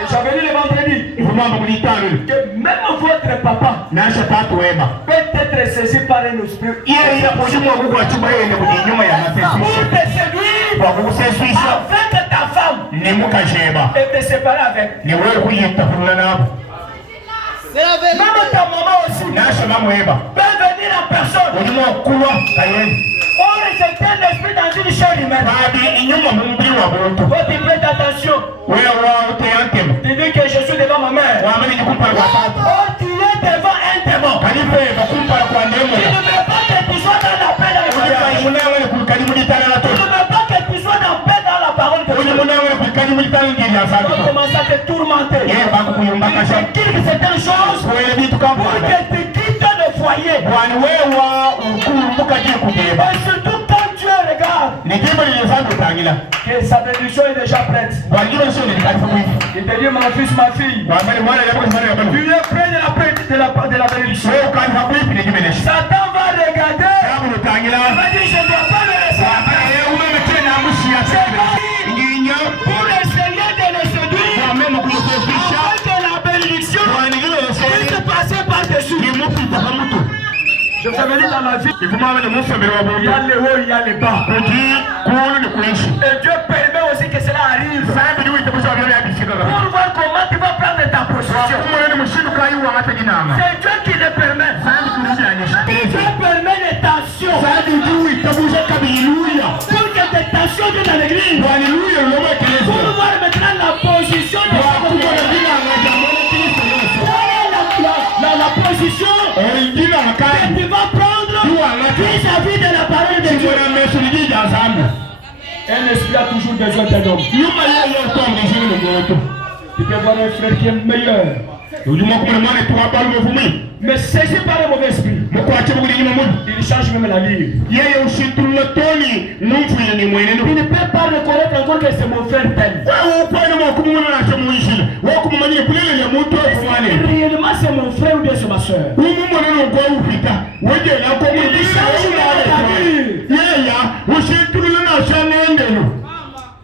Et j'avais lu le vendredi que même votre papa peut être saisi par un esprit pour te séduire avec ta femme et te séparer avec. Même ta maman aussi peut venir en personne pour rejeter l'esprit dans une chair humaine. Faut tu prêtes attention. Tu dis que je suis devant ma mère. Oh, tu es devant un démon. Tu ne veux pas que tu sois dans la paix dans le mariage. Tu ne veux pas que tu sois dans la paix dans la parole de Dieu. Tu vas commencer à te tourmenter. Je quitte certaines choses pour que tu quittes le foyer. Et surtout quand Dieu regarde que sa bénédiction est déjà prête. Il te dit, mon fils, ma fille, tu es près de la bénédiction. Satan va regarder. Il va dire, je ne dois pas le laisser. Pour essayer de le séduire, afin que la bénédiction puisse passer par-dessus. Je vous avais dit dans ma vie, il y a les hauts, il y a les bas. Et Dieu permet aussi que cela arrive pour voir comment tu vas prendre ta position. C'est Dieu qui le permet. Dieu permet les tensions pour que tes tensions viennent dans l'église. Pour voir maintenant la position de la position que tu vas prendre vis-à-vis de la parole de Dieu. Un esprit a toujours besoin d'un homme. Tu peux voir un frère qui est meilleur, mais saisi par un mauvais esprit, il change même la ligne. Il ne peut pas reconnaître encore que c'est mon frère tel. Réellement c'est mon frère ou bien c'est ma soeur. Il change même la ligne.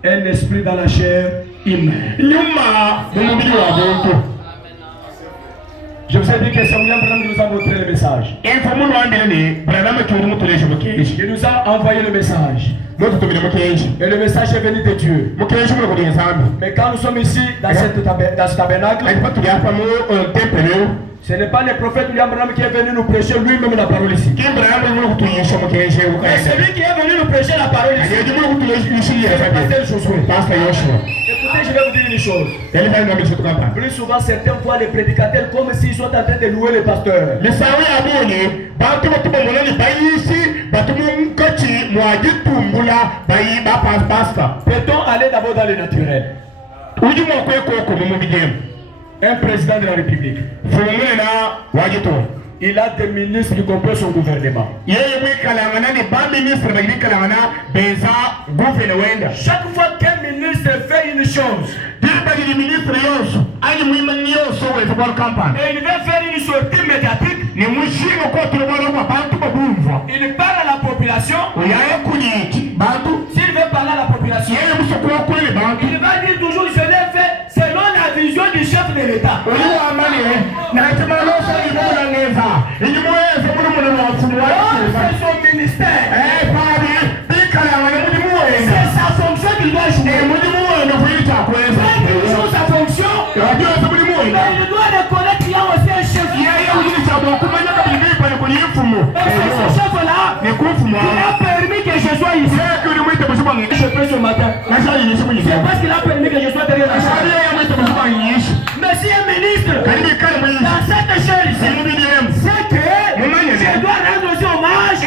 Un esprit dans la chair humaine. Je vous ai dit que Samuel nous a montré le message. Il nous a envoyé le message. Et le message est venu de Dieu. Mais quand nous sommes ici dans ce tabernacle, ce n'est pas le prophète William Branham qui est venu nous prêcher lui-même la parole ici. Mais celui qui est venu nous prêcher la parole ici, c'est Pasteur Josué. Écoutez, je vais vous dire une chose. Plus souvent, certains voient les prédicateurs comme s'ils sont en train de louer les pasteurs. Peut-on aller d'abord dans le naturel? Un président de la République, il a des ministres qui complètent son gouvernement. Chaque fois qu'un ministre fait une chose, et il veut faire une sortie médiatique, il parle à la population. S'il veut parler à la population, il va dire toujours, je l'ai fait selon la vision du chef de l'État. C'est son ministère. C'est sa fonction qu'il doit jouer. Il joue sa fonction, mais il doit reconnaître qu'il y a aussi un chef. Et c'est ce chef-là qui a permis que je sois ici. Je prie ce matin. C'est parce qu'il a permis que je sois derrière la chair. Mais si un ministre dans cette chair ici, c'est que je dois rendre aussi hommage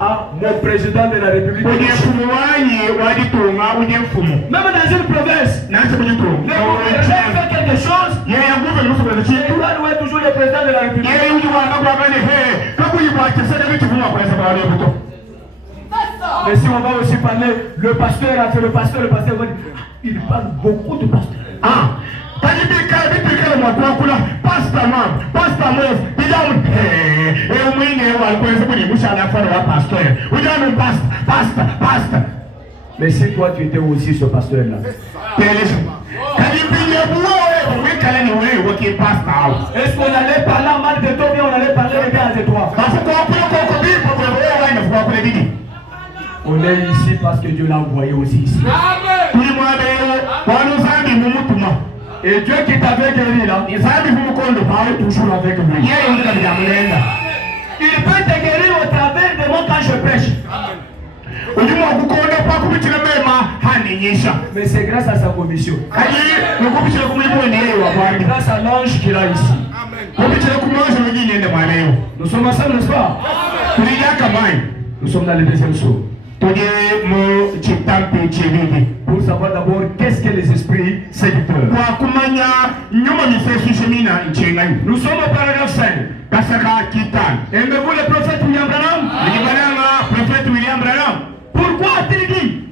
à mon président de la République. Même dans une province, le gouvernement fait quelque chose, il doit louer toujours le président de la République. Mais si on va aussi parler, le pasteur a fait le pasteur va dire, il parle beaucoup de pasteur. Mais si toi tu étais aussi ce pasteur-là. Est-ce qu'on allait parler mal de toi ou bien on allait parler bien de toi? On est ici parce que Dieu l'a envoyé aussi ici. Et Dieu qui t'avait guéri là, il parle toujours avec lui. Il peut te guérir au travers de moi quand je prêche. Mais c'est grâce à sa commission. Grâce à l'ange qu'il a ici. Nous sommes ensemble, n'est-ce pas? Nous sommes dans le deuxième saut. Pour savoir d'abord qu'est-ce que les esprits séducteurs. Nous sommes au paragraphe 5. Aimez-vous le prophète William Branham? Pourquoi a-t-il dit?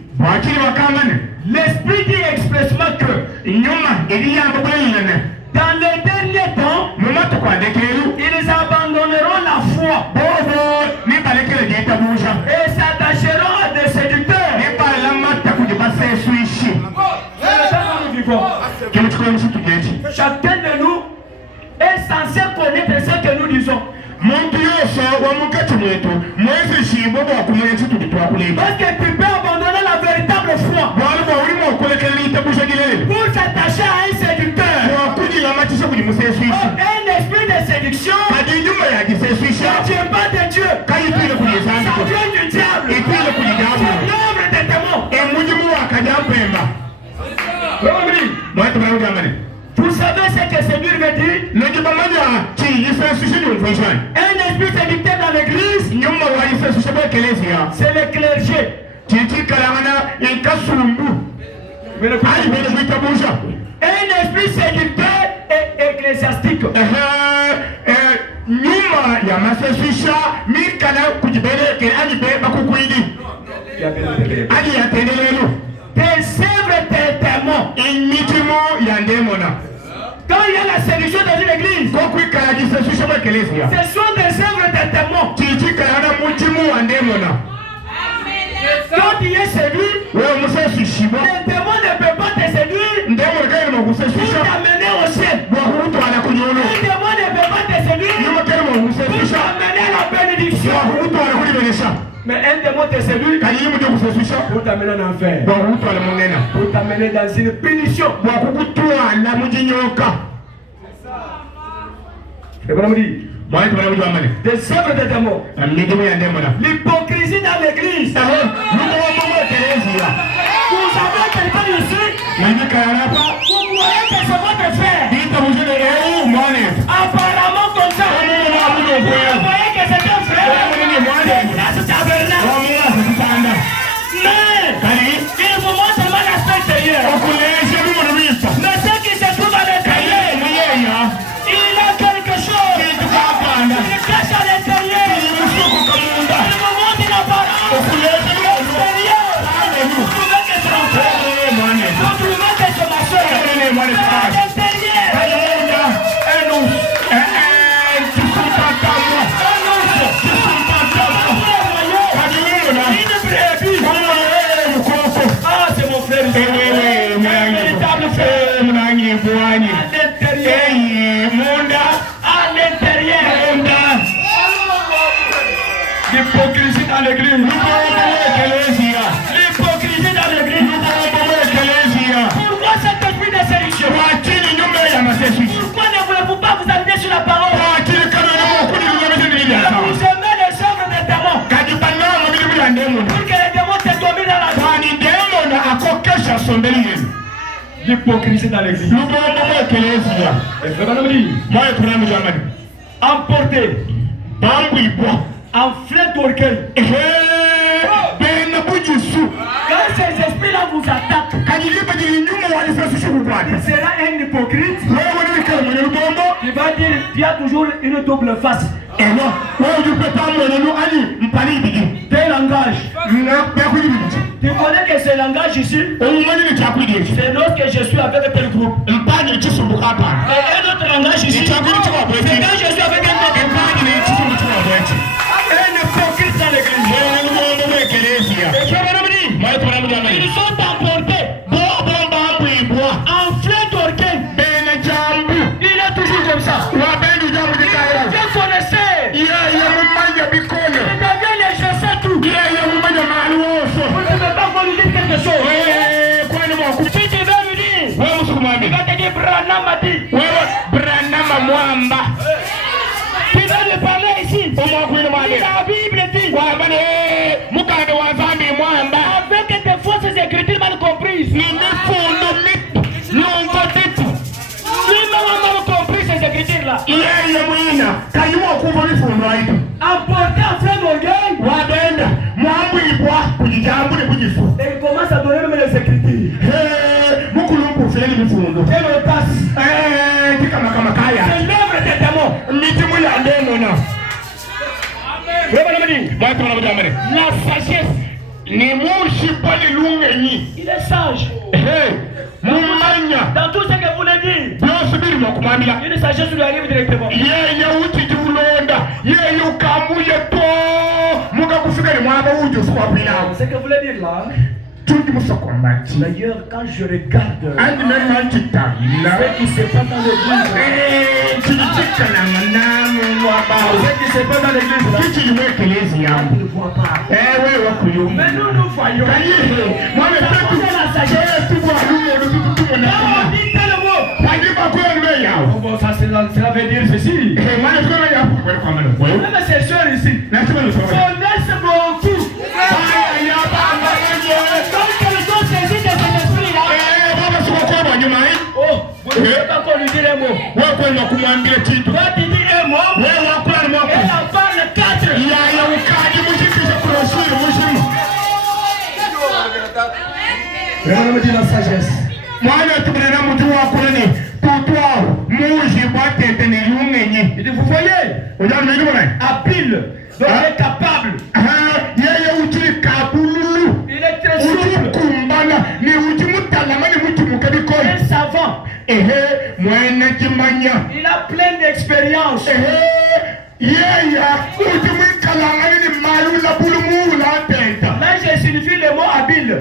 L'esprit dit expressement que dans les derniers temps, ils abandonneront la foi et s'attacheront à des séducteurs. Chacun de nous est censé connaître ce que nous disons. Parce que tu peux abandonner la véritable foi pour s'attacher à un séducteur. Un esprit de séduction, ça ne vient pas de Dieu, ça vient du diable, c'est l'œuvre des démons. Vous savez ce que séduire veut dire? Un esprit séducteur dans l'église, c'est le clergé. Un esprit séducteur est ecclésiastique. Des œuvres des démons. Quand il y a la séduction dans une église, ce sont des œuvres des démons. Quand tu es séduit, le démon ne peut pas te séduire pour t'amener au ciel. Le démon ne peut pas te séduire pour t'amener à la bénédiction. Mais un démon te séduit pour t'amener en enfer, pour t'amener dans une punition. C'est quoi dit? Des œuvres de démons. L'hypocrisie dans l'église. Vous avez quelqu'un ici, vous voyez que c'est votre frère. Apparemment comme ça, vous voyez que c'est un frère. C'est tabernacle. Mais il vous montre mal l'aspect extérieur. Mais ce qui se trouve à l'intérieur, il a quelque chose. Il cache à l'intérieur. Il vous montre une apparence. L'extérieur. Vous trouvez que c'est mon frère. Vous trouvez que c'est ma soeur. Mais à l'intérieur. Ah, c'est mon frère. Véritable frère. À l'intérieur. L'hypocrisie dans l'église. L'hypocrisie dans l'église. Pourquoi cet esprit de séduction? Pourquoi ne voulez-vous pas vous amener sur la parole? Vous aimez les œuvres des démons pour que les démons te dominent dans la vie. L'hypocrisie dans l'église. Emporté, enflé d'orgueil. Quand ces esprits-là vous attaquent, il sera un hypocrite. Il va dire qu'il y a toujours une double face. Quel langage? Tu connais que ce langage ici, c'est lorsque je suis avec tel groupe. Et un autre langage ici, c'est quand je suis avec un autre. Un hypocrite dans l'église. Et je vais vous dire, il Branham a dit. Branham Mwamba. Tu vas lui parler ici. La Bible dit. Avec tes fausses écritures mal comprises. Lui-même a mal compris ces écritures-là. Emporté en plein orgueil. Et il commence à donner même les écritures. Quelle audace. C'est l'œuvre des démons. La sagesse. Il est sage. Dans tout ce que vous voulez dire, une sagesse lui arrive directement. Ce que vous voulez dire là, d'ailleurs, quand je regarde ce qui se passe dans l'église, ce qui se passe dans l'église, on ne voit pas. Mais nous voyons. C'est la sagesse. On dit tel mot. Bon, ça veut dire ceci. Même ces soeurs ici connaissent beaucoup. Quand quelqu'un saisit de cet esprit-là, oh, vous ne pouvez pas lui dire un mot. Toi, tu dis un mot, elle en parle 4. Regardez la sagesse. Il dit, vous voyez, habile, donc il est capable. Il est très souple. Un savant. Il a plein d'expérience. Là, j'ai signifié le mot habile.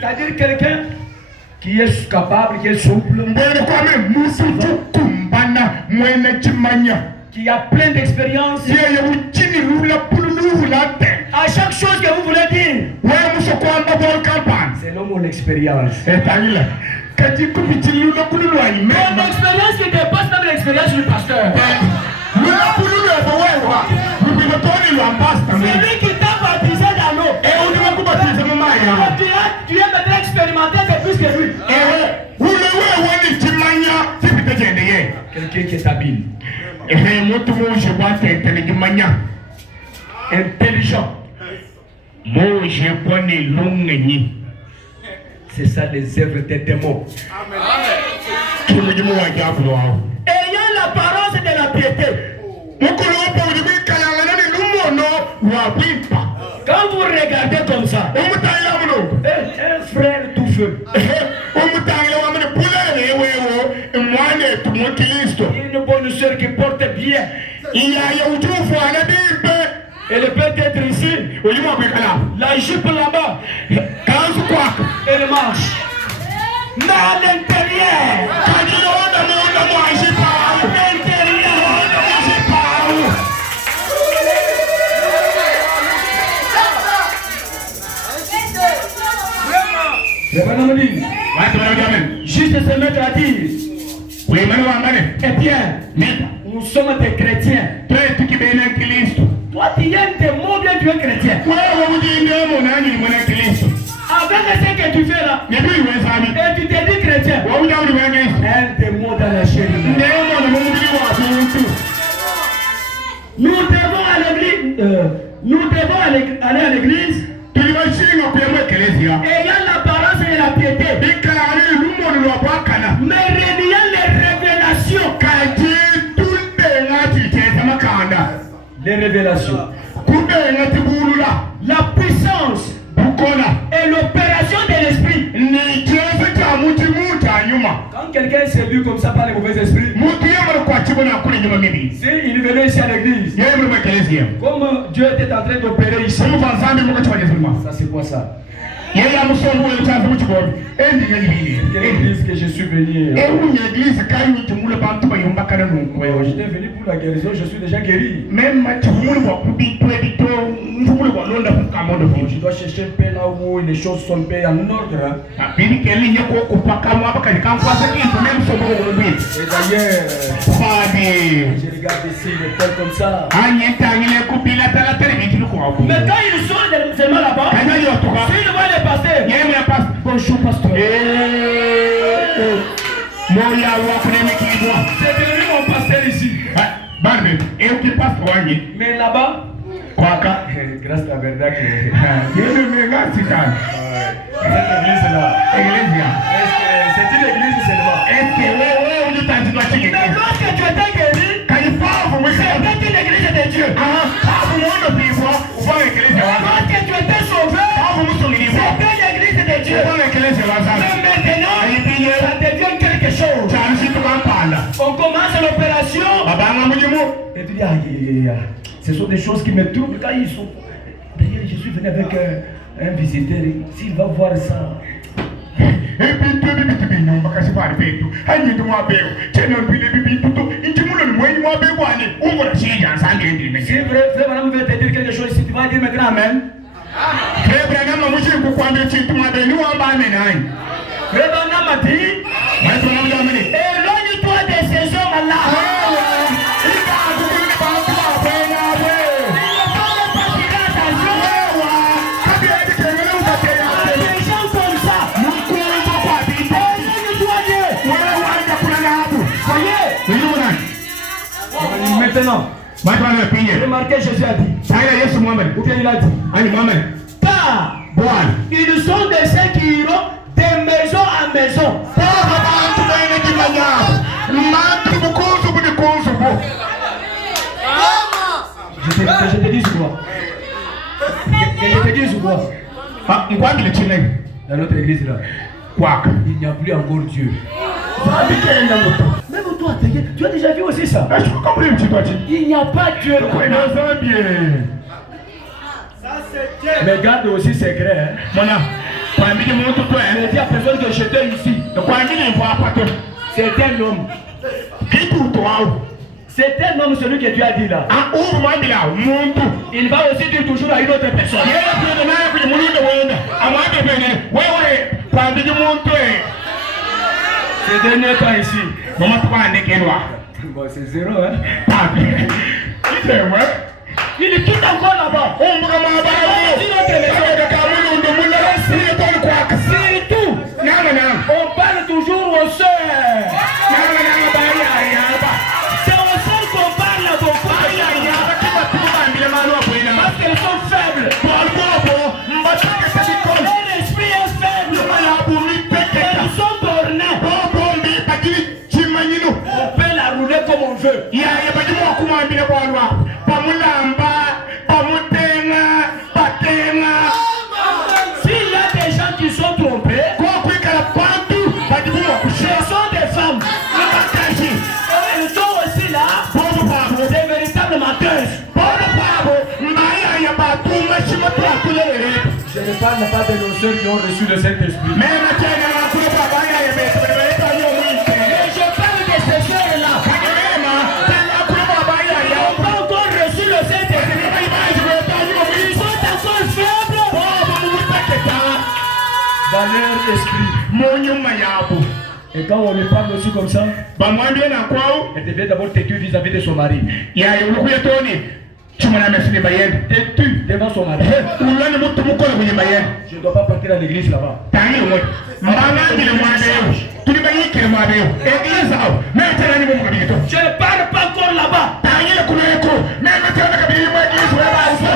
C'est-à-dire quelqu'un qui est capable, qui est souple, qui a plein d'expérience. À chaque chose que vous voulez dire, selon mon expérience. Mon expérience qui dépasse même l'expérience du pasteur. Celui qui t'a baptisé dans l'eau. Tu es maintenant expérimenté de plus que lui. Quelqu'un qui est habile. Intelligent. C'est ça les œuvres des démons. Ayant l'apparence de la piété. Quand vous regardez comme ça, un frère tout feu, une bonne soeur qui porte bien, elle peut être ici, la jupe là-bas, elle marche. Mais à l'intérieur, juste se mettre à dire, eh bien, nous sommes des chrétiens. Toi, tu es un démon, bien tu es chrétien. Avec ce que tu fais là, et tu te dis chrétien, un démon dans la chair. Nous devons aller à l'église. Ayant l'apparence et la piété, mais reliant les révélations. Les révélations, la puissance et l'opération de l'esprit. Quand quelqu'un est séduit comme ça par les mauvais esprits, s'il venait ici à l'église, comme Dieu était en train d'opérer ici, ça c'est quoi ça? Quelle église que je suis venu? J'étais venu pour la guérison, je suis déjà guéri. Je dois chercher un peu là où les choses sont un peu en ordre. Et d'ailleurs, je regarde ici les pelles comme ça. Mais quand ils sont seulement là-bas, s'ils voient les pasteurs, bonjour pasteur. C'est devenu mon pasteur ici. Mais là-bas, grâce à la verdad que cette église-là, c'est une église seulement. Mais lorsque tu étais guéri, c'était une église de Dieu. Lorsque tu étais sauvé, c'était une église de Dieu. Mais maintenant, ça devient quelque chose. On commence l'opération. Et tu dis, ce sont des choses qui me troublent quand ils sont. D'ailleurs, je suis venu avec un visiteur. S'il va voir ça. C'est vrai, madame veut te dire quelque chose ici. Tu vas dire maintenant amen. Frère m'a dit, éloigne-toi de ces hommes-là. Maintenant, remarquez, Jésus a dit, ou bien il a dit, car ils sont de ceux qui iront de maison à maison. Je te dis quoi? Je te dis quoi? Dans notre église là, il n'y a plus encore Dieu. Même toi, tu as déjà vu aussi ça. Il n'y a pas Dieu. Mais garde aussi secret. Mais dis à personne que j'étais ici. C'est un homme. C'est un homme, celui que Dieu a dit là. Il va aussi dire toujours à une autre personne. Ces derniers temps ici. Bon, c'est zéro, hein? Il est tout encore là-bas. C'est tout. On parle toujours aux sœurs. C'est aux sœurs qu'on parle beaucoup. Parce qu'elles sont faibles. L'esprit est faible. Elles sont bornées. On peut la rouler comme on veut. S'il y a des gens qui sont trompés, ce sont des femmes. Elles sont aussi là, des véritables menteuses. Je ne parle pas de nos soeurs qui ont reçu le Saint-Esprit. Mais je parle de ces soeurs-là. Ils n'ont pas encore reçu le Saint-Esprit. Ils sont encore faibles dans leur esprit. Et quand on lui parle aussi comme ça, elle devait d'abord têtue vis-à-vis de son mari. Têtue devant son mari. Je ne dois pas partir à l'église là-bas. Je ne parle pas encore là-bas.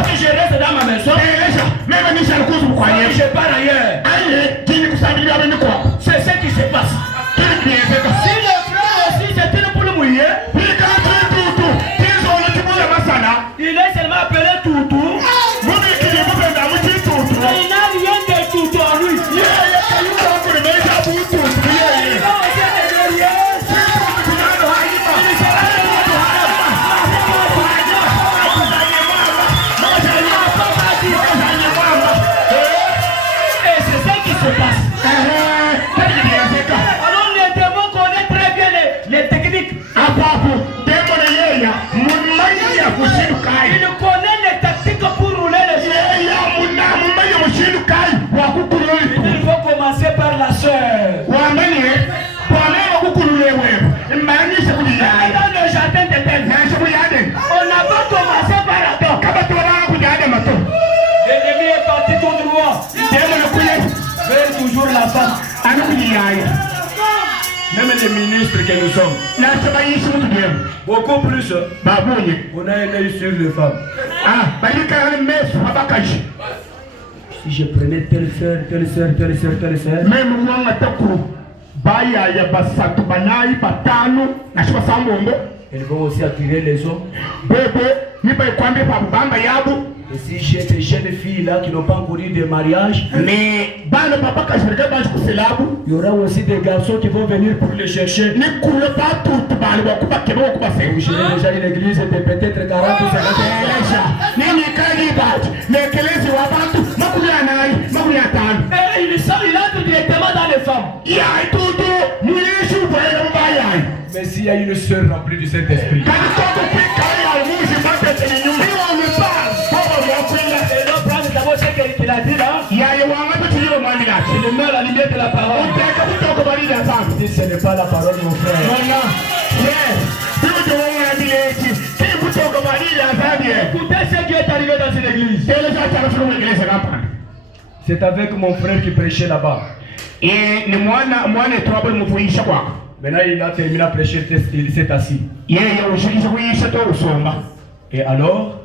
Si je reste dans ma maison, je pars ailleurs. C'est ce qui se passe. Si le frère aussi c'était pour le mouiller, il est seulement appelé Toutou. Il n'a rien de Toutou en lui. Et c'est ça Même les ministres que nous sommes. Beaucoup plus. On a un œil sur les femmes. Si je prenais telle soeur, telle soeur, telle soeur, telle soeur. Même moi, elles vont aussi attirer les hommes. Et si j'ai des jeunes filles là qui n'ont pas encore eu de mariage, il y aura aussi des garçons qui vont venir pour les chercher. Je j'ai déjà une église de peut-être 40 ou 50. Il entre directement dans les femmes. Mais s'il y a une sœur remplie du Saint-Esprit, il a dit là, il met la lumière de la parole. Il dit ce n'est pas la parole mon frère. Écoutez ce qui est arrivé dans cette église. C'est avec mon frère qui prêchait là-bas. Maintenant il a terminé à prêcher, il s'est assis. Et alors,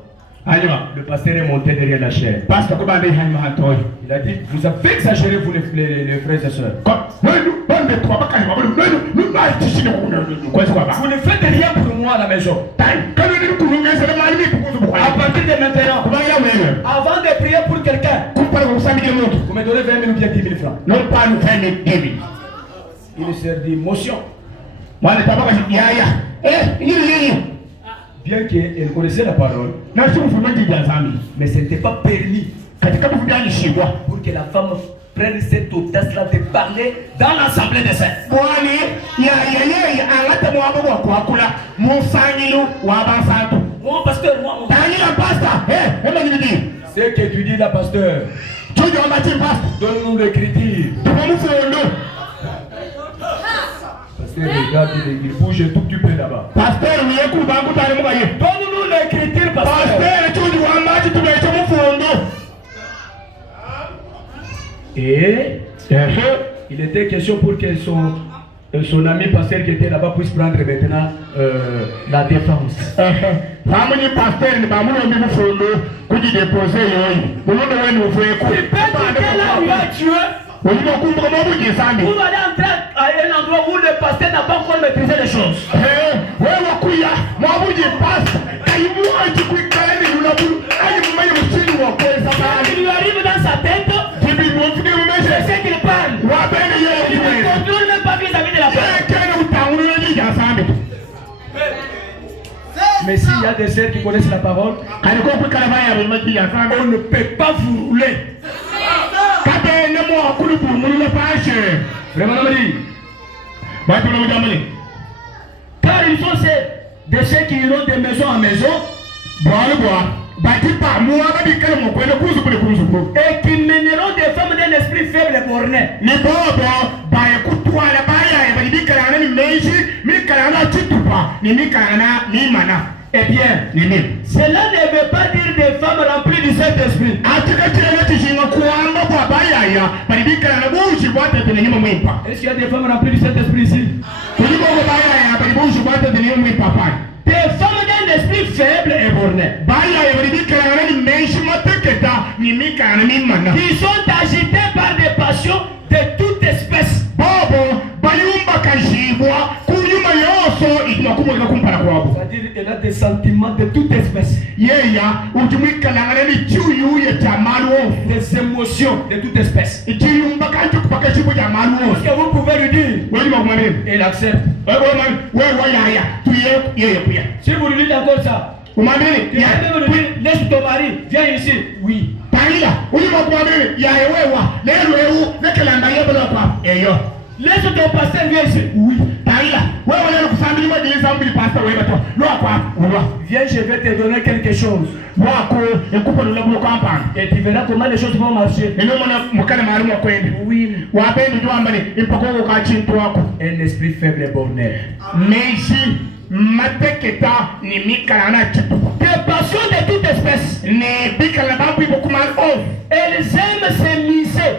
le pasteur est monté derrière la chaise. Il a dit, vous avez exagéré vous les frères et sœurs. Vous ne faites rien pour moi à la maison. À partir de maintenant, avant de prier pour quelqu'un, vous me donnez 20 000 ou bien 10 000 francs. Il sert d'émotion. Bien qu'elle connaissait la parole, mais ce n'était pas permis pour que la femme prenne cette audace-là de parler dans l'assemblée des saints. Mon pasteur, moi. Ce que tu dis là, pasteur, donne-nous l'écriture. Regarde, il bouge tout petit peu là-bas. Pasteur, donne-nous l'écriture, pasteur. Et il était question pour que son ami pasteur qui était là-bas puisse prendre maintenant la défense. Vous allez entrer à un endroit où le pasteur n'a pas encore maîtrisé les choses. Il lui arrive dans sa tête, je sais qu'il parle. Il ne contrôle même pas vis-à-vis de la parole. Mais s'il y a des sœurs qui connaissent la parole, on ne peut pas vous rouler. Car ils sont de ceux qui iront de maison en maison et qui mèneront des femmes d'un esprit faible et borné. Eh bien, cela ne veut pas dire des femmes remplies du Saint-Esprit. Est-ce qu'il y a des femmes remplies du Saint-Esprit ici? Des femmes d'un esprit faible et borné, qui sont agitées par des passions de toute espèce. C'est-à-dire qu'elle a des sentiments de toute espèce, des émotions de toute espèce. Est-ce que vous pouvez lui dire? Il accepte. Si vous lui dites encore ça, laisse ton mari, viens ici. Oui. Laisse ton pasteur viens ici. Oui. Viens, je vais te donner quelque chose. Et tu verras comment les choses vont marcher. Oui. Un esprit faible et borné. Mais ici, des passions de toute espèce. Elles aiment s'émiser.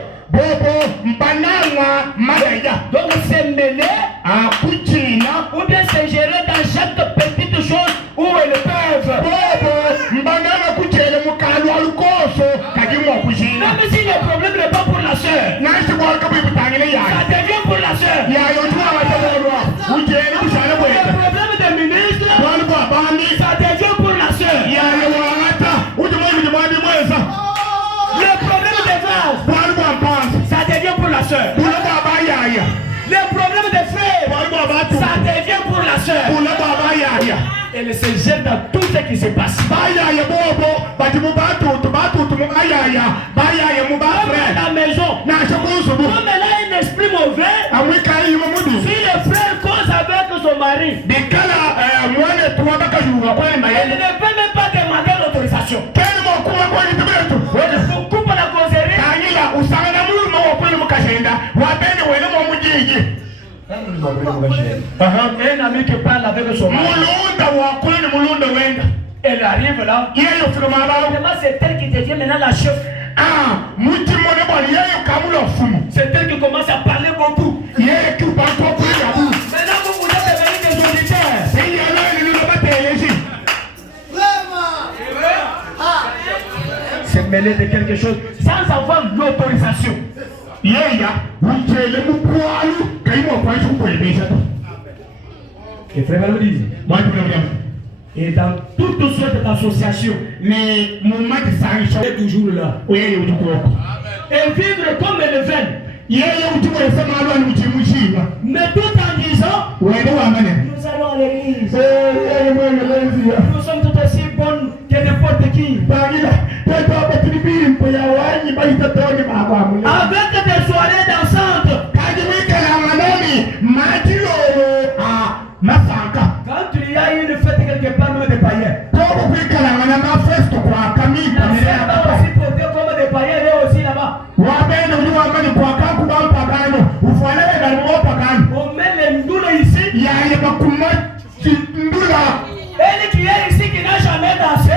soeur. Les problèmes des frères, ça devient pour la soeur. Elle se gêne dans tout ce qui se passe. Dans la maison, comme elle a un esprit mauvais, si le frère cause avec son mari, elle ne peut même pas demander l'autorisation. Vous coupez la causerie. Un ami qui parle avec son mari. Elle arrive là. C'est elle qui devient maintenant la chef. C'est elle qui commence à parler beaucoup. Maintenant vous êtes devenus des auditeurs. C'est mêlé de quelque chose sans avoir l'autorisation. Et frère me dit, et dans toute sorte d'association, mais mon mari est toujours là. Et vivre comme elle veut. Mais tout en disant, nous allons à l'église. Nous sommes tout aussi bonnes que n'importe qui. Avec des soirées dansantes. Quand il y a une fête quelque part, nous des païens. La sœur va aussi porter comme des païens, elle est aussi là-bas. On met les ndoules ici. Elle qui est ici, qui n'a jamais dansé.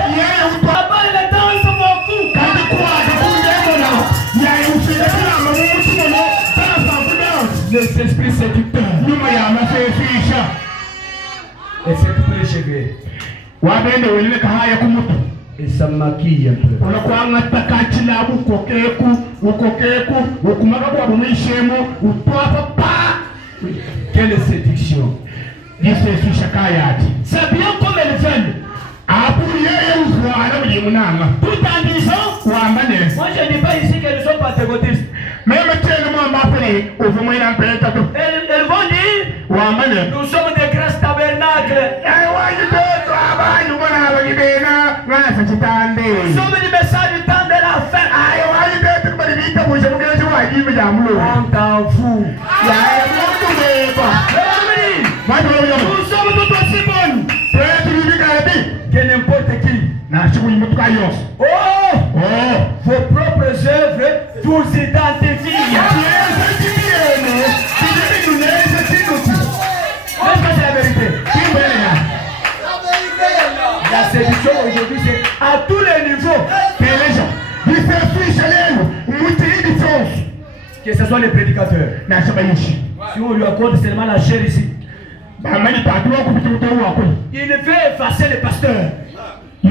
Là-bas, elle danse beaucoup. Les esprits séducteurs. Et c'est tout le cheveux. Et ça maquille un peu. Quelle séduction. C'est bien comme elle veut. Tout en disant, moi je ne dis pas ici qu'elles sont pentecôtistes. Elles vont dire, nous sommes des grâces tabernacles. Nous sommes du message du temps de la fin. On t'en fout. Nous sommes tout aussi bonnes que n'importe qui. Oh, vos propres œuvres vous identifient. Est-ce que c'est la vérité? La séduction aujourd'hui, c'est à tous les niveaux. Que ce soit les prédicateurs. Si on lui accorde seulement la chair ici, il veut effacer les pasteurs. Et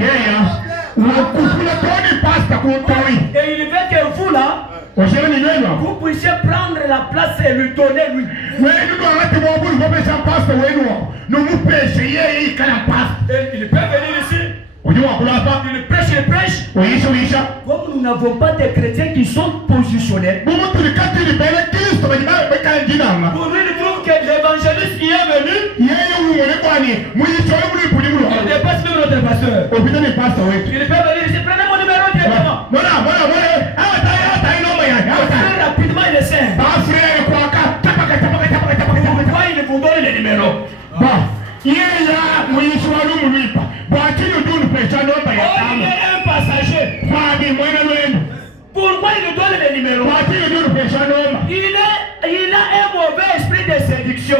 il veut que vous là, vous puissiez prendre la place et lui donner lui. Il peut venir ici. Il prêche. Comme nous n'avons pas de chrétiens qui sont positionnés, pour lui, il trouve que l'évangéliste qui est venu, il dépasse même notre pasteur. Il peut venir ici, prenez mon numéro directement. Rapidement, il est saint. Pourquoi il vous donne les numéros? Il est un passager. Pourquoi il nous donne les numéros? Il a un mauvais esprit de séduction.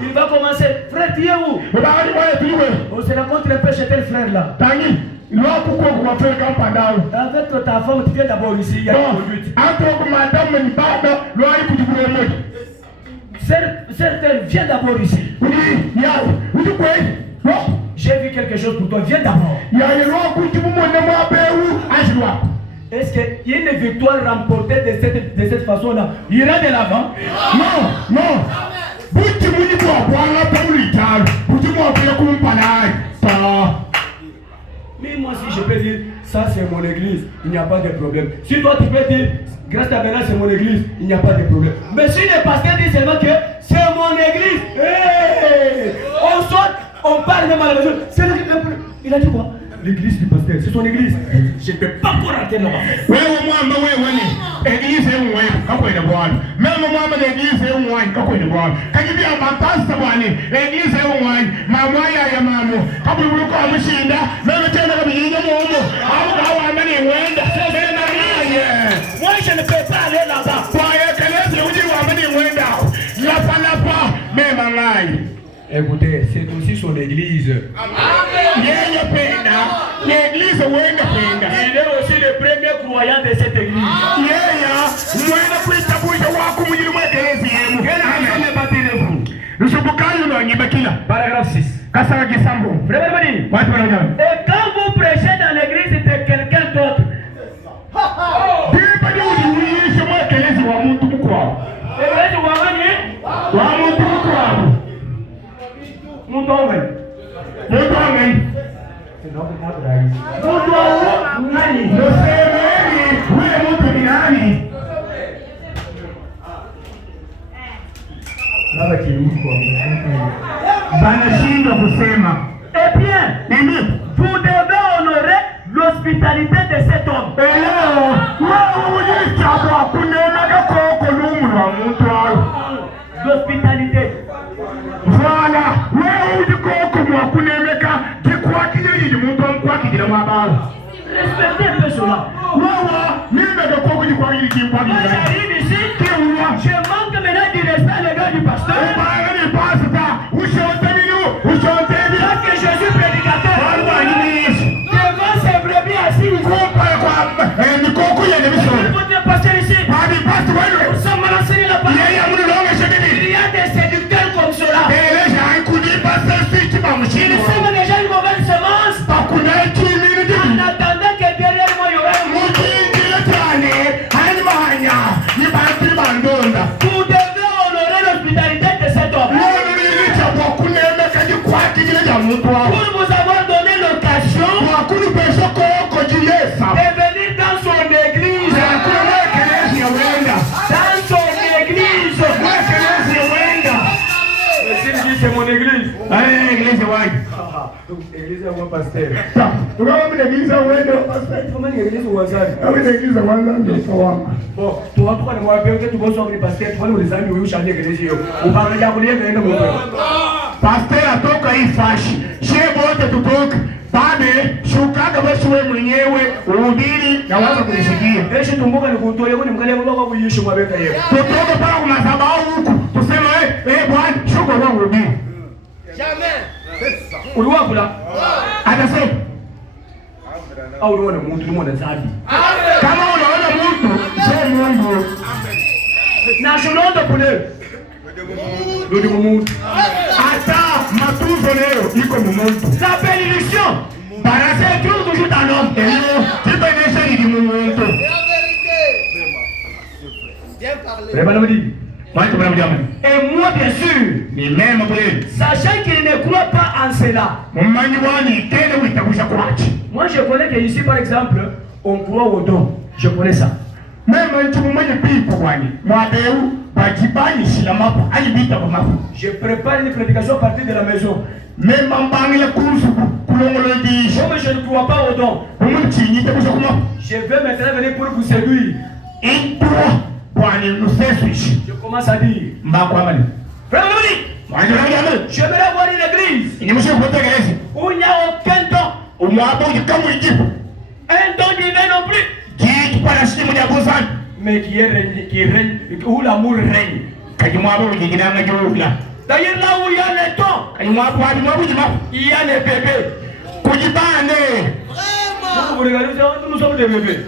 Il va commencer. Frère, tu es où? On se rencontre un peu chez tel frère là. Avec ta femme, tu viens d'abord ici. Il y a une conduite. Certains, viens d'abord ici. J'ai vu quelque chose pour toi. Viens d'abord. Est-ce qu'il y a une victoire remportée de cette façon-là? Il ira de l'avant? Non. Mais moi, si je peux dire, ça c'est mon église, il n'y a pas de problème. Si toi tu peux dire, grâce à Bernard c'est mon église, il n'y a pas de problème. Mais si le pasteur dit seulement que c'est mon église, hey, on saute, on parle même à la maison. Il a dit quoi? L'église du pasteur, c'est son église. Je ne peux pas rentrer là-bas. Oui, église est où? Quand il est bon. Même moi, l'église est où? Quand il est bon. Quand il vient à ma passe, l'église est où? Maman, il y a maman. Quand vous voulez comme Chinda, même si on a mis une momo, moi, je ne peux pas aller là-bas. Écoutez, c'est aussi son église. L'église, il est aussi le premier croyant de cette église. Paragraphe 6. Et quand vous prêchez dans l'église de quelqu'un d'autre, banashindwa kusema. Eh bien, vous devez honorer l'hospitalité de cet homme. L'hospitalité. Voilà. Respectez un peu cela. Moi j'arrive ici, je manque maintenant du respect à l'égard du pasteur. Là que je suis prédicateur, devant ces brebis assis ici, votre pasteur ici, nous sommes menacés là-bas. Il y a des séducteurs comme cela. Ils sèment déjà une mauvaise semence en attendant que derrière moi il y aura un mouton. Vous devez honorer l'hospitalité de cet homme. Pour vous avoir donné l'occasion de venir dans son église. Dans son église. C'est mon église. L'église Église à mon pasteur. l'église Comment l'église au hasard? l'église Bon, toi, tu vas bien que tu vas sortir parce que tu vas nous amis où changer l'église. On va regarder le monde. pasteur atoka hii fashi. Shehe wote tutoke. Babe, shukaga basi wewe mwenyewe uhubiri na watu kunisikia. Eshi tumbuka ni kutoa yako ni mkale wako kuishi mwabeka yeye. Tutoke pala kwa madhabahu huku. Tuseme Bwana, shuka kwa uhubiri. Uliwakula? Atasema au unaona mtu unaona zaidi. Kama unaona mtu, sio Mungu. Na shulonda kule. Ndio Mungu. Hata matunzo leo iko Mungu. La bénédiction. Baraka est toujours dans l'homme. Tu peux déjà dire Mungu. Bien parlé. Et moi bien sûr, sachant qu'il ne croit pas en cela. Moi je connais que ici par exemple, on croit au don. Je connais ça. Je prépare une prédication à partir de la maison. Comme je ne crois pas au don, je vais maintenant venir pour vous séduire. Je commence à dire, j'aimerais voir une église où il n'y a aucun don. Un don divin non plus. Mais qui règne, où l'amour règne. D'ailleurs là où il y a les dons, il y a les bébés. Vous regardez, nous sommes des bébés.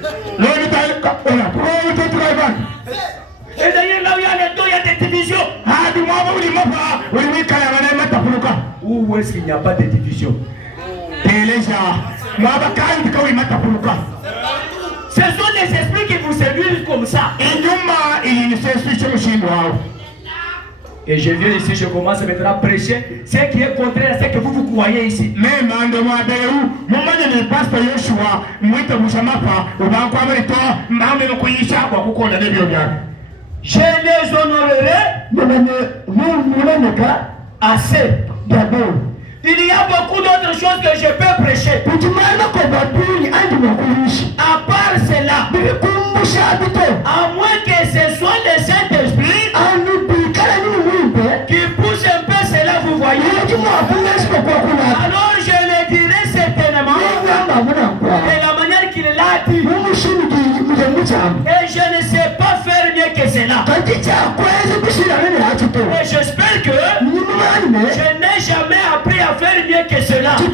Et d'ailleurs là où il y a les dons, il y a des divisions. Où est-ce qu'il n'y a pas de division? Ce sont les esprits qui vous séduisent comme ça. Et je viens ici, je commence maintenant à prêcher ce qui est contraire à ce que vous croyez ici. ni Pastor Yoshua mwite Mushamapa ubanko amerito mbambe no kuyisha kwa kukonda nebyo byako. Je les honorerai assez d'abord. Il y a beaucoup d'autres choses que je peux prêcher. À part cela, à moins que ce soit le Saint-Esprit qui pousse un peu cela, vous voyez. Alors je le dirai certainement de la manière qu'il l'a dit. Et je ne sais pas faire mieux que cela. Et j'espère que je n'ai jamais appris à faire mieux que cela. Je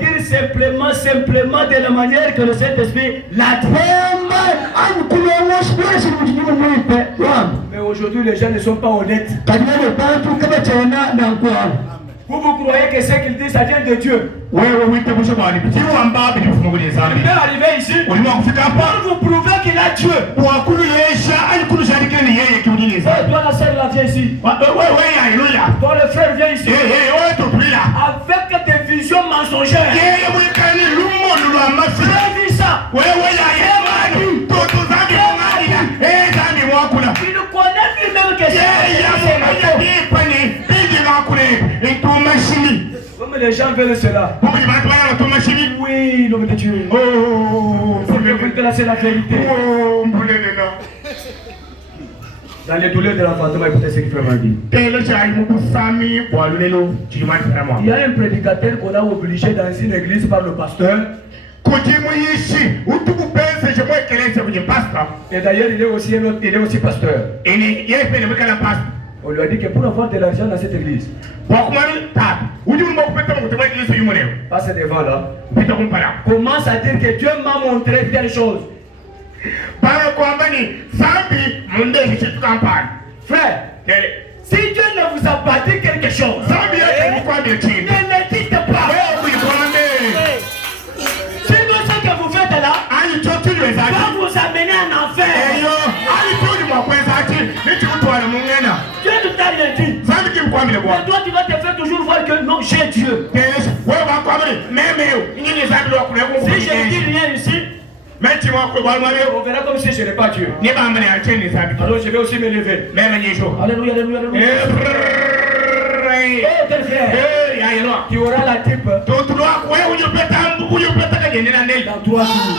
dire simplement de la manière que le Saint-Esprit l'a dit. Mais aujourd'hui, les gens ne sont pas honnêtes. Vous croyez que ce qu'il dit, ça vient de Dieu? Il peut arriver ici pour vous prouver qu'il a Dieu. Toi la sœur là, viens ici. Toi le frère, viens ici. Avec des visions mensongères. J'ai vu ça. Il nous connaît lui-même que c'est comme les gens veulent cela. Oui, l'homme de Dieu. Faut que vous classez la vérité. Dans les douleurs de l'enfantement, écoutez ce qu'il fait ma vie. Il y a un prédicateur qu'on a obligé dans une église par le pasteur. Et d'ailleurs, il est aussi pasteur. On lui a dit que pour avoir de l'argent dans cette église, passe devant là, commence à dire que Dieu m'a montré telle chose. Frère, si Dieu ne vous a pas dit quelque chose, ne le dites pas. Sinon ce que vous faites là va vous amener en enfer. Dieu ne t'a rien dit. Mais toi tu vas te faire toujours voir que non, j'ai Dieu. Si je ne dis rien ici, on verra comme si je n'ai pas Dieu. Alors je vais aussi me lever. Alléluia, alléluia, alléluia. Oh, quel frère qui aura la type dans 3 jours.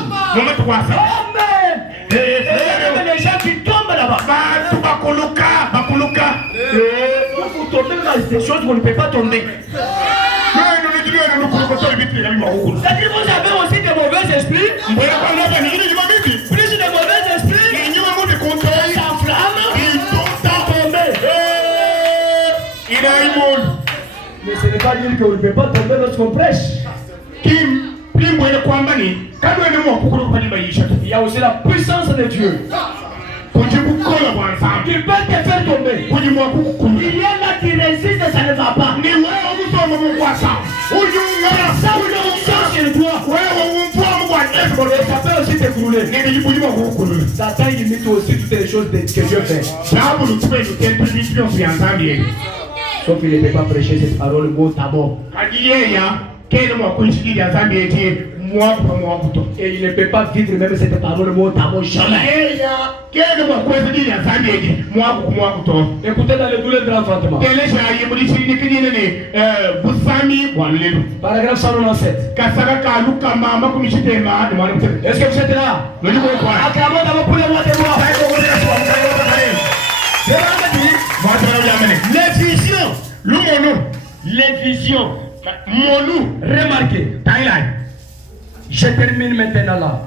Amen. Les gens qui tombent là-bas. Vous tombez dans des choses qu'on ne peut pas tomber. C'est-à-dire vous avez aussi de mauvais esprits. Plus de mauvais esprits. Ça s'enflamme. Mais ce n'est pas dire qu'on ne peut pas tomber lorsqu'on prêche. Il y a aussi la puissance de Dieu. Il peut te faire tomber. Il y a là qui résiste et ça ne va pas. Sur toi. Ça peut aussi t'écrouler. Satan imite aussi toutes les choses que Dieu fait. Sauf qu'il ne peut pas prêcher cette parole mot à mot. Et il ne peut pas vivre même cette parole mot à mot jamais. Écoutez dans le douleur de l'enfantement. Paragraphe 197. Est-ce que vous êtes là? Acclamons d'abord pour les mois de moi. Les visions. Les visions. Remarquez. Je termine maintenant là.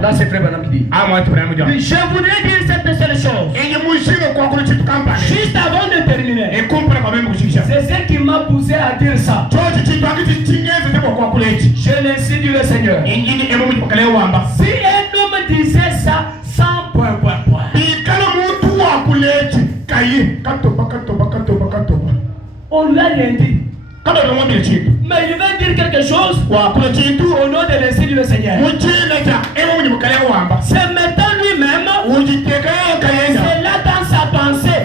Là c'est Frère Branham qui dit. Je voudrais dire cette seule chose. Juste avant de terminer. C'est ce qui m'a poussé à dire ça. Je l'incite du Seigneur. Si un homme disait ça sans point. On lui a rien dit. Mais il va dire quelque chose au nom de l'Esprit du Seigneur. C'est maintenant lui-même. C'est là dans sa pensée.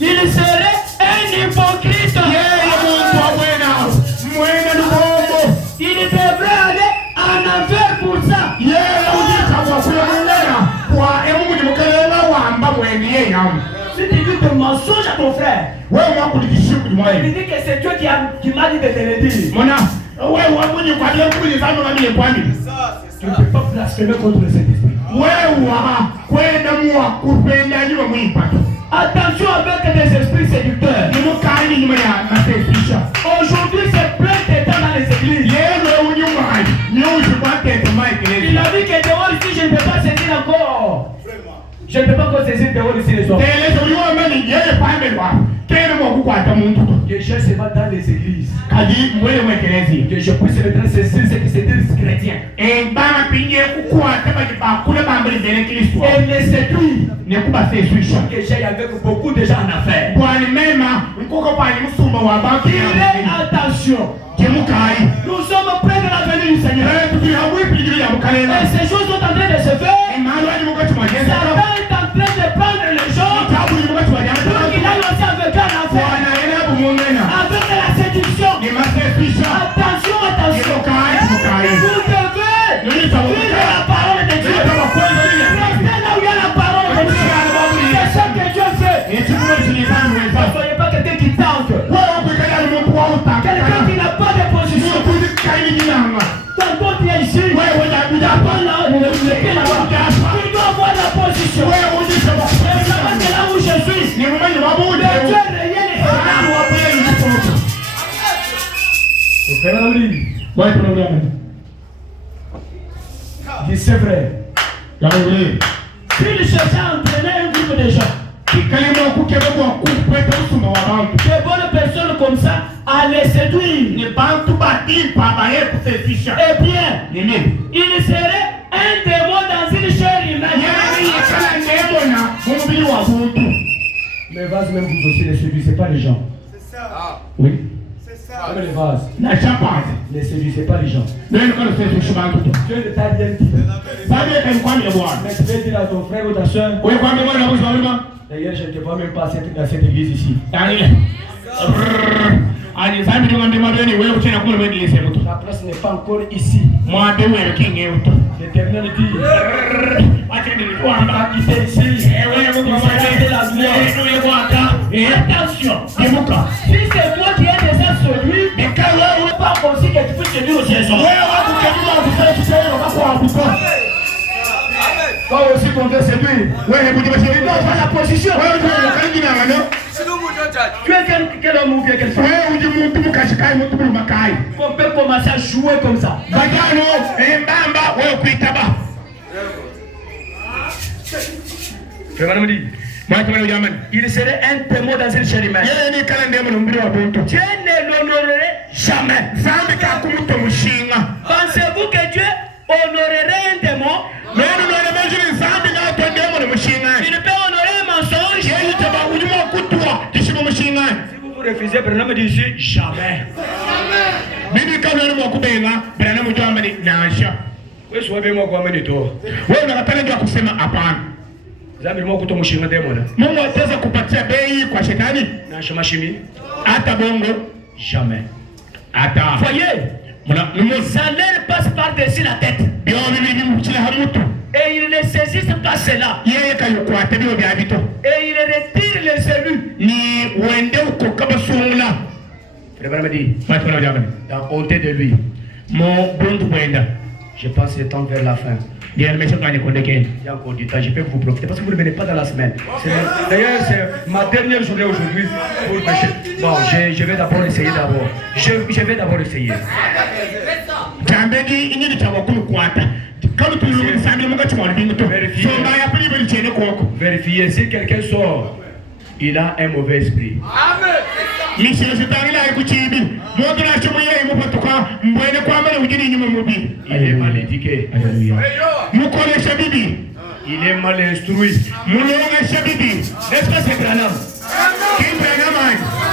Il serait un hypocrite. ton frère. Ouais, moi, pour les disciples, moi. Il dit que c'est Dieu qui m'a dit de te le dire. Mon âme. Ouais, moi, je crois bien que les hommes ont mis les poignets. Tu ne peux pas blasphémer contre le Saint-Esprit. Attention avec des esprits séducteurs. Aujourd'hui, c'est plein d'états dans les églises. Il a dit que dehors ici, je ne peux pas saisir encore. Je ne peux pas encore saisir dehors ici les hommes. Que je se bat dans les églises. Que je puisse le saisir ce qui se dit chrétien. Et les séduire. Que j'ai avec beaucoup de gens en affaires. Attention. Nous sommes près de la venue du Seigneur. Et ces choses sont en train de se faire. Satan est en train de prendre les gens pour qu'il aille aussi avec un affaire. Avec la séduction. Attention, attention. Vous devez vivre la parole de Dieu. Restez là où il y a la parole de Dieu. C'est ça que Dieu fait. Ne soyez pas quelqu'un qui tente. Quelqu'un qui n'a pas de position. Tantôt tu es ici. D'abord là, tu dois avoir la position. C'est là où je suis. Le Dieu réel est là. Dis c'est vrai. S'il cherchait à entraîner un groupe de gens, de bonnes personnes comme ça, à les séduire, eh bien, il serait un démon dans une chair humaine. Mais vases même vous aussi les séduisez pas les gens. C'est ça. Oui. C'est ça. Même les vases. Ne séduisez pas les gens. Dieu ne t'a rien dit. Mais tu veux dire à ton frère ou ta soeur, d'ailleurs je ne te vois même pas dans cette église ici. La place n'est pas encore ici. L'Éternel dit, on va quitter ici. Attention, si c'est toi qui es déjà celui, mais quand on n'est pas aussi que tu puisses séduire aussi les gens. Toi aussi qu'on te séduire. La position. Tu es quel homme ou quelle femme? On peut commencer à jouer comme ça. Il serait un témoin dans une chair humaine. Dieu ne l'honorerait jamais. Pensez-vous que Dieu honorerait un démon? Il peut honorer un mensonge. Si vous vous refusez, Branham dit ici, jamais. Oui, soyez moi comme un étoile. Zami mwa kuto mushinga demona. Mungu ataweza kupatia bei kwa shetani? Na shimashimi. Hata bongo jamais. Hata. Voyez, ça leur passe par-dessus la tête. Et ils ne saisissent pas cela. Et ils retirent les élus. Frère me dit, dans honte de lui. Je pense que c'est temps vers la fin. Il y a encore du temps, je peux vous profiter parce que vous ne venez pas dans la semaine. D'ailleurs, c'est ma dernière journée aujourd'hui. Bon, je vais d'abord essayer d'abord. Je vais d'abord essayer. Vérifiez si quelqu'un sort, il a un mauvais esprit. Amen. Il est mal éduqué. Il est mal instruit. N'est-ce pas c'est Branham?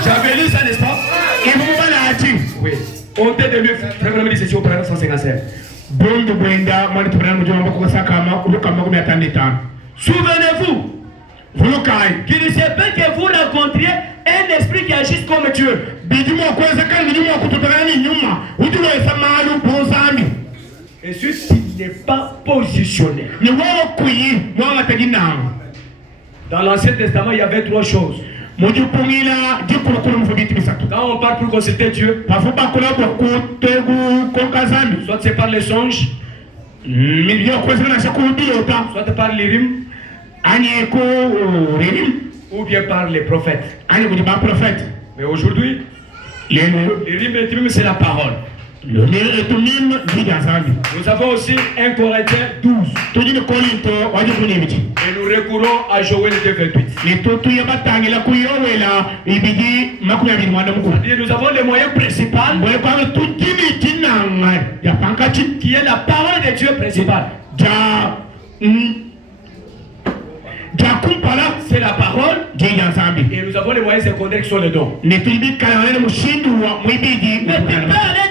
J'avais lu ça, n'est-ce pas? Oui. On t'a de lui, frère me dit c'est sur Branham 155. Souvenez-vous qu'il ne se peut que vous rencontriez un esprit qui agisse comme Dieu. Et ceci n'est pas positionné. Dans l'Ancien Testament, il y avait trois choses. Quand on parle pour consulter Dieu, soit c'est par les songes, soit par les rimes, ou bien par les prophètes. Mais aujourd'hui, les rimes, c'est la parole. Nous avons aussi 1 Corinthiens 12. Et nous recourons à Joël 2:28. Nous avons le moyen principal qui est la parole de Dieu principale. C'est la parole. Et nous avons les moyens secondaires qui sont les dons. Mais tu peux aller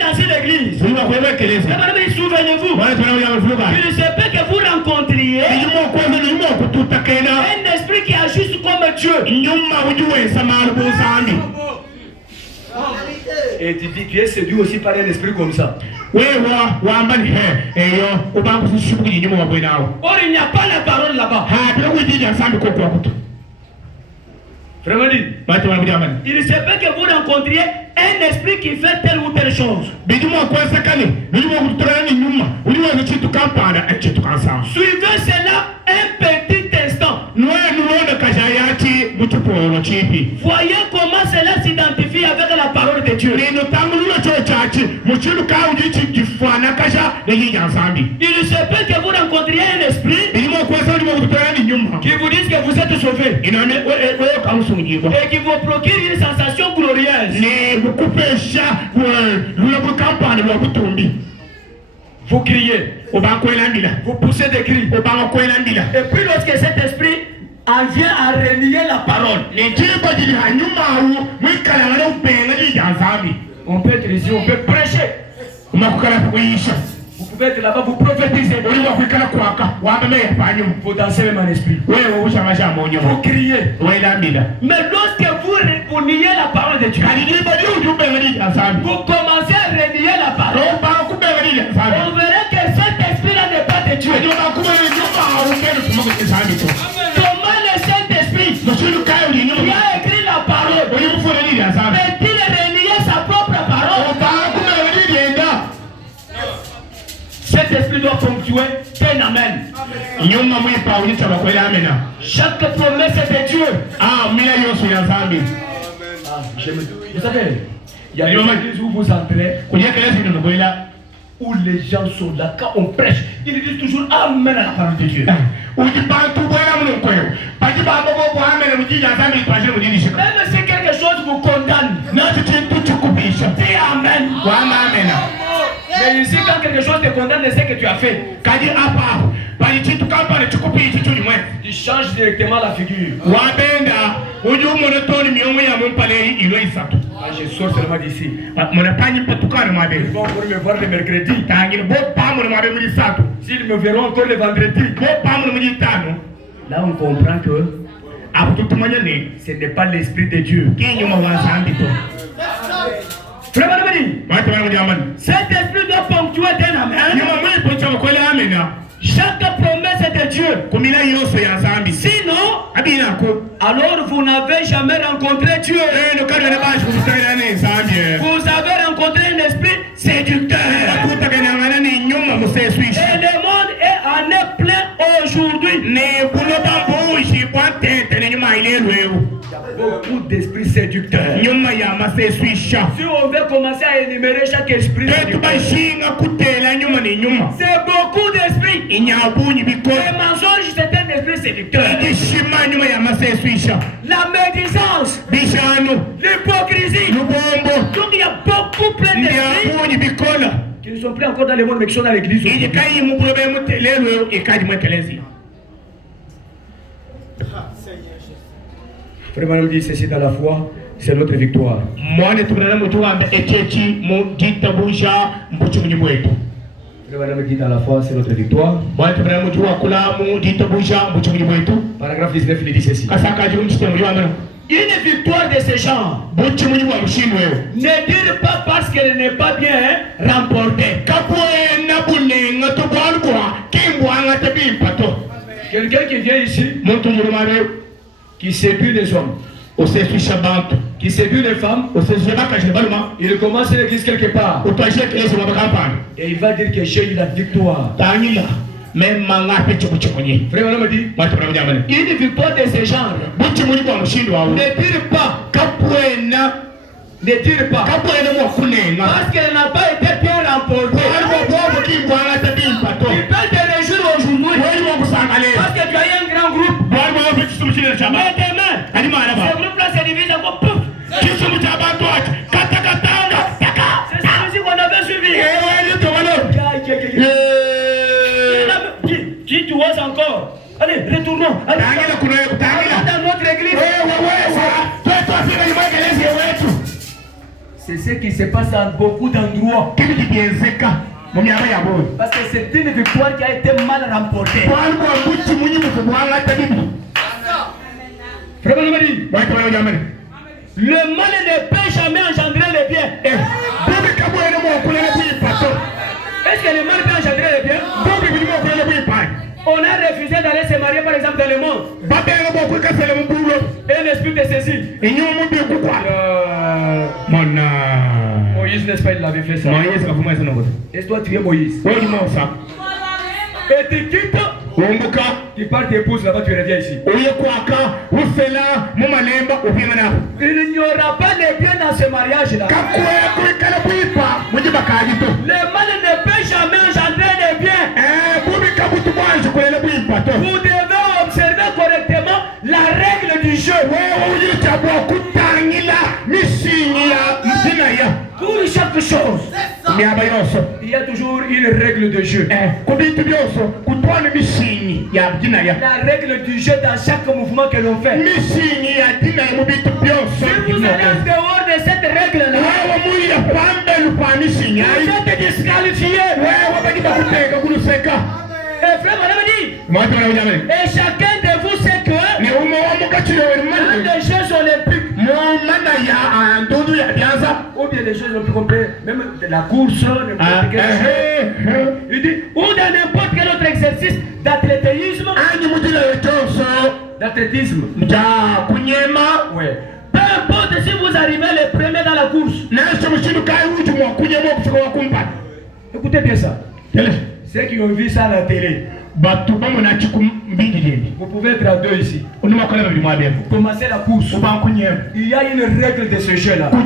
dans une église. Souvenez-vous, il ne se peut que vous rencontriez un esprit qui agit comme Dieu. Et tu dis tu es séduit aussi par un esprit comme ça. Or il n'y a pas la parole là-bas. Vraiment dit. Il ne se peut que vous rencontriez un esprit qui fait telle ou telle chose. Suivez cela un petit instant. Voyez comment cela s'identifie avec la parole de Dieu. Il ne se peut que vous rencontriez un esprit qui vous dise que vous êtes sauvé et qui vous procure une sensation glorieuse. Vous criez, vous poussez des cris. Et puis lorsque cet esprit en vient à renier la parole, on peut être ici, on peut prêcher. Vous pouvez être là-bas, vous prophétisez. Vous dansez même en esprit. Vous criez. Mais lorsque vous niez la parole de Dieu, vous commencez à renier la parole, on verra que cet esprit-là n'est pas de Dieu. Comment le Saint-Esprit qui a écrit la parole peut-il renier sa propre parole? Cet esprit doit ponctuer un amen. Chaque promesse est de Dieu. Vous savez, il y a des églises où vous entrez, où les gens sont là, quand on prêche, ils disent toujours Amen à la parole de Dieu. Même si quelque chose vous condamne, dis Amen. Mais ici, quand quelque chose te condamne, c'est ce que tu as fait. Tu changes directement la figure. Je sors seulement d'ici. Ils vont encore me voir le mercredi. S'ils me verront encore le vendredi. Là, on comprend que ce n'est pas l'esprit de Dieu. Cet esprit doit ponctuer d'un amen. Chaque promesse est de Dieu. Sinon, alors vous n'avez jamais rencontré Dieu. Vous avez rencontré un esprit séducteur. Et le monde en est plein aujourd'hui. Il y a beaucoup d'esprits séducteurs. Si on veut commencer à énumérer chaque esprit, c'est beaucoup d'esprits. Le mensonge, c'est un esprit séducteur. La médisance, l'hypocrisie. Donc il y a beaucoup plein d'esprits qui ne sont plus encore dans le monde, mais qui sont dans l'église. Frère Madame dit ceci dans la foi, c'est notre victoire. Frère Madame dit dans la foi, c'est notre victoire. Paragraphe 19, il dit ceci. Une victoire de ce genre ne dure pas parce qu'elle n'est pas bien remportée. Quelqu'un qui vient ici, qui séduit les hommes, qui séduit les femmes, il commence l'église quelque part. Et il va dire que j'ai eu la victoire. Frère, Frère, me dit, une victoire de ce genre. Ne tire pas. Ne tire pas. Parce qu'elle n'a pas été bien remportée. Tu peux te réjouir aujourd'hui. Parce que tu as eu un grand groupe. Mais demain, ce groupe-là se divise encore. C'est celui qu'on avait suivi. Qui tu oses encore? Allez, retournons. Allez, dans notre église. C'est ce qui se passe dans beaucoup d'endroits. Parce que c'est une victoire qui a été mal remportée. Frère, le mal ne peut jamais engendrer le bien. Est-ce que le mal peut engendrer le bien? On a refusé d'aller se marier par exemple dans le monde. Et l'esprit te saisit. Moïse, n'est-ce pas, il avait fait ça. Et toi, tu es Moïse. Et tu quittes. Tu pars t'épouses là-bas, tu reviens ici. Il n'y aura pas de bien dans ce mariage-là. Le mal ne peut jamais engendrer le bien. Vous devez observer correctement la règle du jeu. Pour chaque chose, il y a toujours une règle de jeu. La règle du jeu dans chaque mouvement que l'on fait. Si vous allez en dehors de cette règle-là, vous êtes disqualifié. Et frère, madame dit, et chacun de vous sait que dans les Jeux olympiques, ou bien les Jeux olympiques, on peut même de la course, il dit, ou dans n'importe quel autre exercice d'athlétisme, ouais. Peu importe si vous arrivez les premiers dans la course. Écoutez bien ça. Ceux qui ont vu ça à la télé, vous pouvez être à deux ici. Vous commencez la course. Il y a une règle de ce jeu-là. Il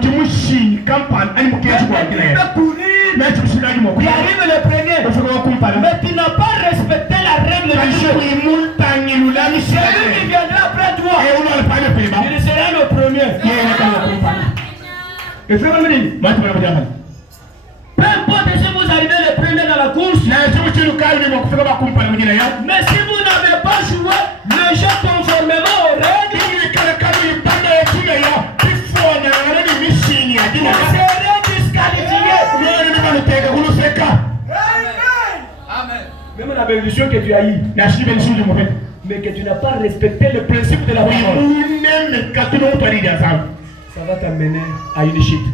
arrive le premier, mais tu n'as pas respecté la règle du jeu. Celui qui viendra après toi, il sera le premier. Le frère me dit, peu importe si vous arrivez le premier dans la course, mais si vous n'avez pas joué le jeu conformément aux règles, vous serez disqualifié. Même la bénédiction que tu as eue, mais que tu n'as pas respecté le principe de la parole, ça va t'amener à une chute.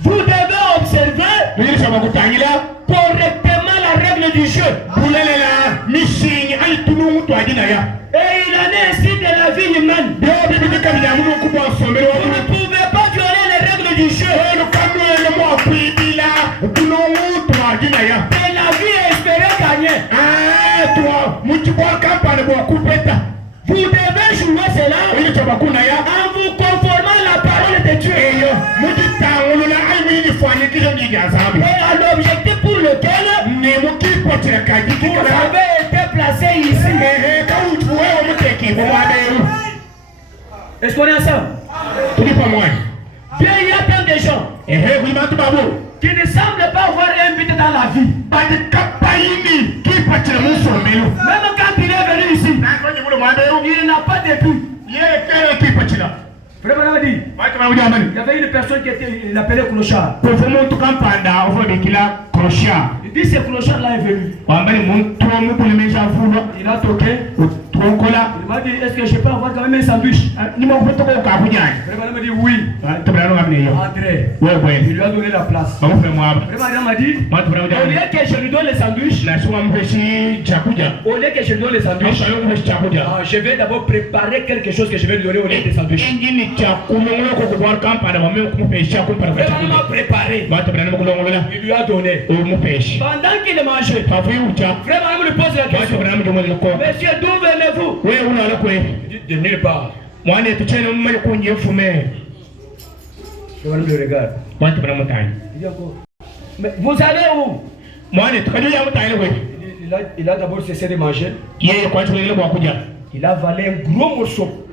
Vous devez observer correctement la règle du jeu. Et il en est ainsi de la vie humaine. Vous ne pouvez pas violer les règles du jeu. De la vie et espérer gagner. Vous devez jouer cela en vous conformant à la parole de Dieu. Et à l'objectif pour lequel vous avez été placé ici. Est-ce qu'on est ensemble? Bien, il y a plein de gens qui ne semblent pas avoir un but dans la vie. Même quand il est venu ici, il n'a pas de but. Frère Madame dit, il y avait une personne qui était, il l'appelait clochard. Il dit ce clochard-là est venu. Il a toqué. Il m'a dit, est-ce que je peux avoir quand même un sandwich? Frère Madame dit oui. André, il lui a donné la place. Vraiment, il m'a dit, au lieu que je lui donne les sandwichs, au lieu que je lui donne les sandwichs, je vais d'abord préparer quelque chose que je vais lui donner au lieu des sandwichs. Vraiment, il m'a préparé. Il lui a donné. Pendant qu'il mangeait, vraiment, il me pose la question. Monsieur, d'où venez-vous? Il dit, de nulle part. Je le regarde. Il dit encore, mais vous allez où? Il a d'abord cessé de manger. Il a avalé un gros morceau.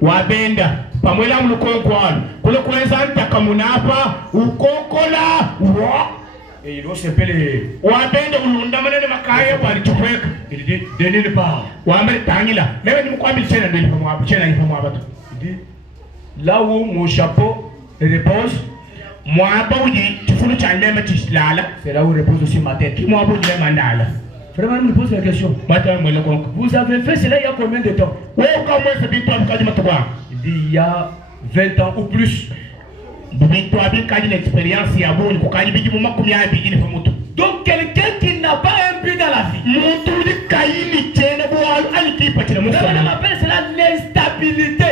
Et il ose un peu les... Il dit, de nulle part. Il dit, là où mon chapeau repose, c'est là où repose aussi ma tête. Vraiment, il me pose la question. Vous avez fait cela il y a combien de temps? Il dit, il y a 20 ans ou plus. Donc quelqu'un qui n'a pas un but dans la vie, on appelle cela l'instabilité.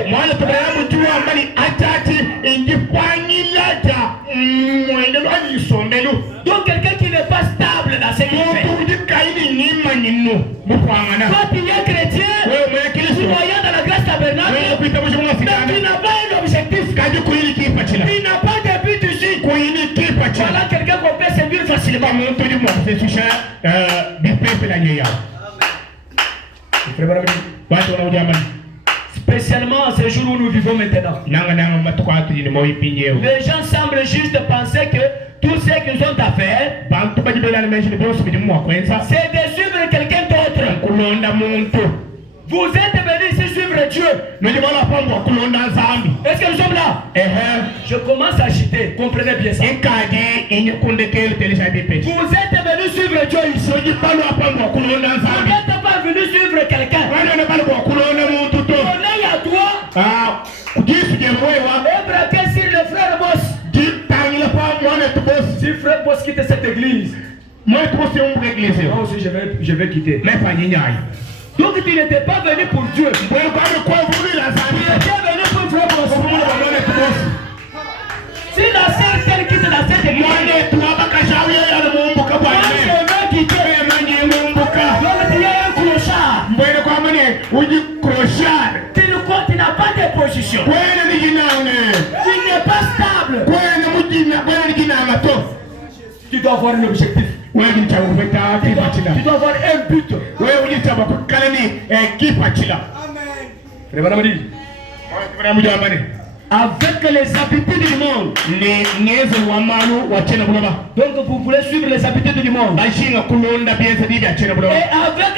Donc quelqu'un qui n'est pas stable dans ses vies. Toi tu es chrétien, tu voyais dans la grâce tabernacle, mais tu n'as pas un objectif, tu n'as pas de but ici. Voilà quelqu'un qu'on peut séduire facilement. Spécialement à ce jour où nous vivons maintenant. Les gens semblent juste penser que tout ce qu'ils ont à faire, c'est de suivre quelqu'un d'autre. Vous êtes venus ici suivre Dieu. Est-ce que nous sommes là? Je commence à agiter. Comprenez bien ça. Vous êtes venus suivre Dieu ici. Vous n'êtes pas venus suivre quelqu'un. On est à toi. Et braquer sur le frère Boss. Si frère Boss quitte cette église, moi aussi je vais quitter. Donc tu n'étais pas venu pour Dieu. Tu étais venu pour frère Boss. Si la sœur telle quitte la sœur église, moi je veux quitter. Donc tu es un clochard. Tu n'as pas de position. Tu n'es pas stable. Tu dois avoir un objectif. Tu dois avoir un but. Amen. Avec les habitudes du monde. Donc vous voulez suivre les habitudes du monde. Et avec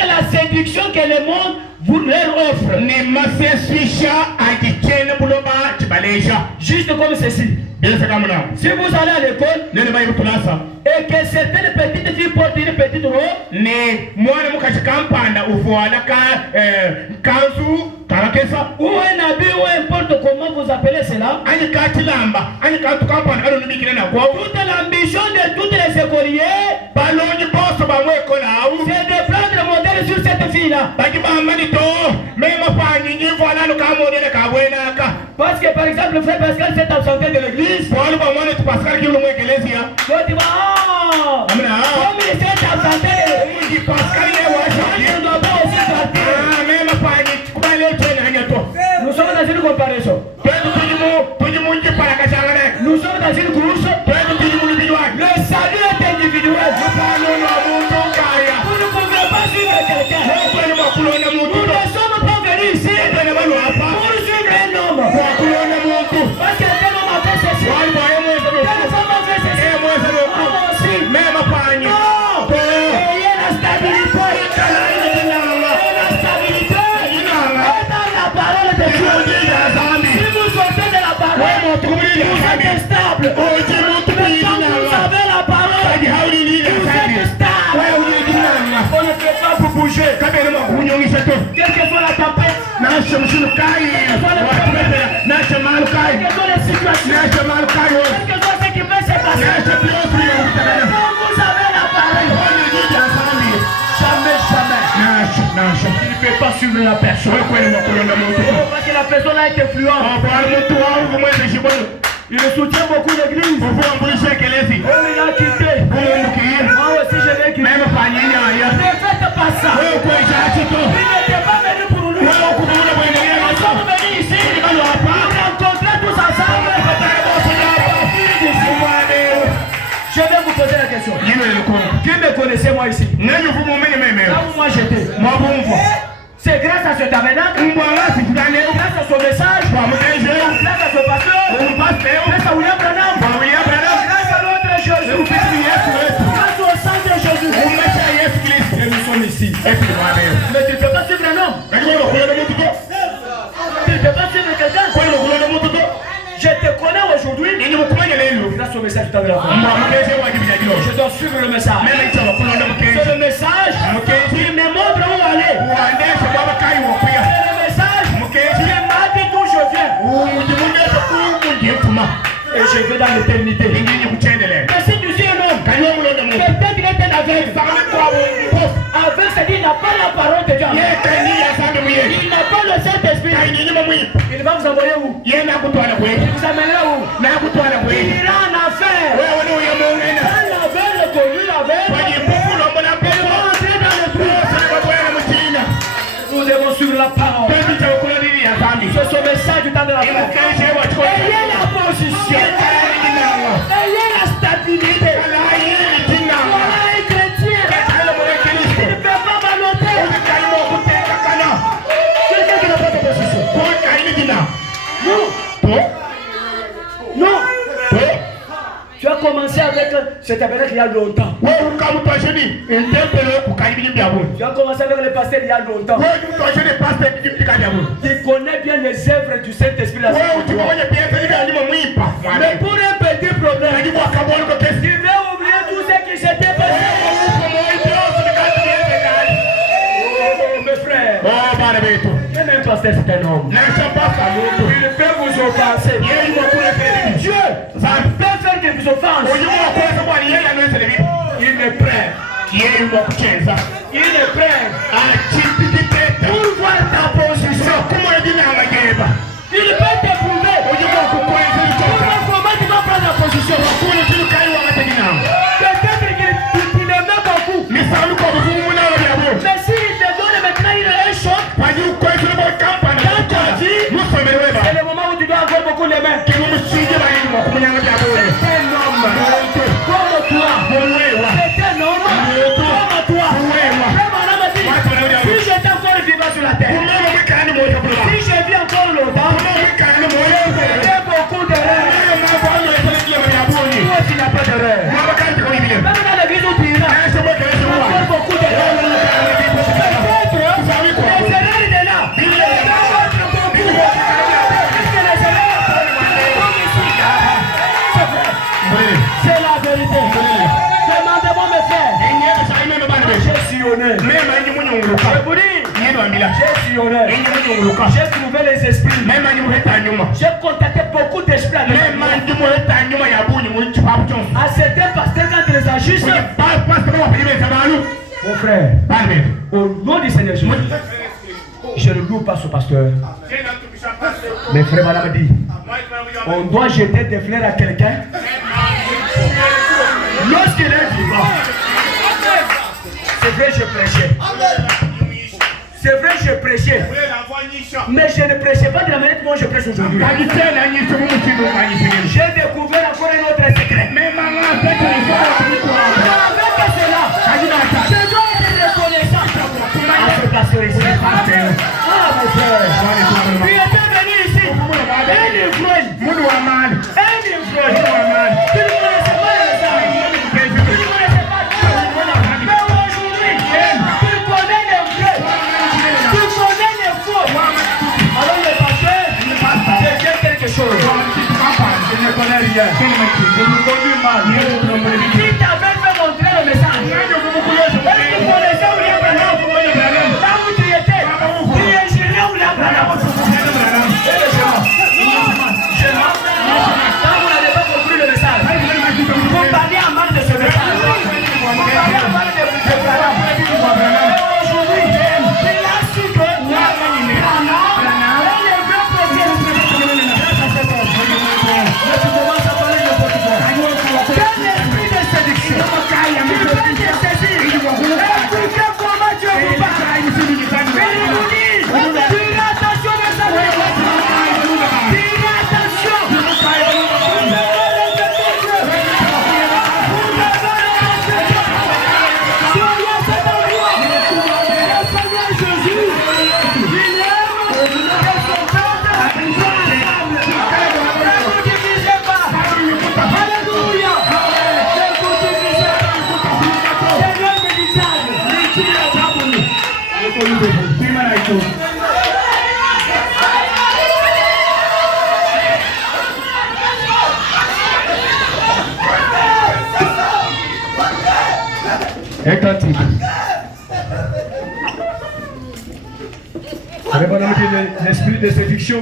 la séduction que le monde vous leur offre. Juste comme ceci. Si vous allez à l'école et que certaines petites filles portent une petite robe, ou un habit ou n'importe comment vous appelez cela, toute l'ambition de tous les écoliers, c'est de prendre le modèle sur cette fille-là. Parce que par exemple, le frère Pascal s'est absenté de l'église. Toi tu vas, comme il s'est absenté, il ne doit pas aussi partir. Nous sommes dans une comparaison. Nous sommes dans une course. Le salut est individuel. Vous ne pouvez pas suivre quelqu'un. Nous ne sommes pas venus ici pour suivre un homme. Parce que tel homme a fait ceci. Telle femme a fait ceci. Moi aussi. Non. Ayez la stabilité. La stabilité est dans la parole de Dieu. Si vous sortez de la parole, vous êtes stable. Mais quand vous avez la parole, vous êtes stable. On ne peut pas vous bouger. Quelle que soit la tempête, quelle que soit les situations, suivre la personne. Parce que la personne a été influente. Il soutient beaucoup l'église. Oh, il a quitté. Moi aussi je l'ai quitté. Ne faites pas ça. Il n'était pas venu pour nous. Nous sommes venus ici. On rencontrait tous ensemble. Je vais vous poser la question. Qui me connaissait moi ici? Là où moi j'étais. C'est grâce à ce tabernacle, grâce à son message, grâce à ce pasteur, grâce à William Branham, grâce à l'autre Jésus, grâce au sang de Jésus. Et nous sommes ici. Mais tu ne peux pas suivre un homme. Tu ne peux pas suivre quelqu'un. Je te connais aujourd'hui grâce au message du tabernacle. Je dois suivre le message. C'est le message qui me montre où aller. C'est le message qui m'a dit d'où je viens. Et je vais dans l'éternité. Mais si tu suis un homme, peut-être qu'il est un aveugle. Aveugle, c'est-à-dire qu'il n'a pas la parole de Dieu. Il n'a pas le Saint-Esprit. Il va vous envoyer où? Il vous amènera où? Il ira en affaire. Quand l'aveugle conduit l'aveugle, il va entrer dans le trou. Nous devons suivre la parole. C'est ce message du temps de la paix. Ayez la position. Ayez la stabilité. Voilà un chrétien. Il ne peut pas m'annoter. Quelqu'un qui n'a pas de position. Non. Tu as commencé avec ce tabernacle il y a longtemps. Tu as commencé avec le pasteur il y a longtemps. Tu connais bien les œuvres du Saint-Esprit. Mais pour un petit problème, tu veux oublier tout ce qui s'était passé. Oh, mes frères. Même un pasteur c'est un homme. Il peut vous offenser. Dieu peut faire qu'il vous offense. Il est prêt. Il est prêt pour voir ta position. Il peut t'éprouver pour voir comment tu vas prendre la position. Peut-être qu'il aime beaucoup. Mais s'il te donne maintenant un choc, dans ta vie, c'est le moment où tu dois avoir beaucoup de mains. C'est un homme comme toi. C'est un homme comme toi. Si j'étais encore vivant sur la terre, si je vis encore longtemps, j'ai beaucoup d'erreurs. Toi, tu n'as pas d'erreur. Même dans l'église où tu iras, tu as encore beaucoup d'erreurs. Peut-être les erreurs, il est là. C'est la vérité. Demandez-moi mes frères. J'ai sillonné. Je vous dis, j'ai sillonné. J'ai trouvé les esprits. J'ai contacté beaucoup d'esprits. À certains pasteurs, quand ils les agissent, mon frère, au nom du Seigneur Jésus, je ne loue pas ce pasteur. Mes frères, madame dit, on doit jeter des fleurs à quelqu'un lorsqu'il est vivant. C'est vrai, je prêchais. C'est vrai, je prêchais. Mais je ne prêchais pas de la manière dont je prêche aujourd'hui. J'ai découvert encore un autre secret. Avec cela, je dois être reconnaissant à ce pasteur ici. Ah, mon frère. Tu étais venu ici. Un ivrogne. Tu ne connaissais pas le message. Tu ne connaissais pas Dieu. Mais aujourd'hui, tu connais les vrais. Tu connais les faux. Alors le pasteur, c'est quelque chose. Je ne connais rien. Je me conduis mal. Si tu avais fait montrer le message, est-ce que tu connaissais William Branham? Là où tu étais, tu es gêné William Branham. Quand vous n'avez pas compris le message, vous parlez en mal de ce message. Vous parlez en mal de Branham. Mais aujourd'hui, il a su que Un cantique. L'esprit de séduction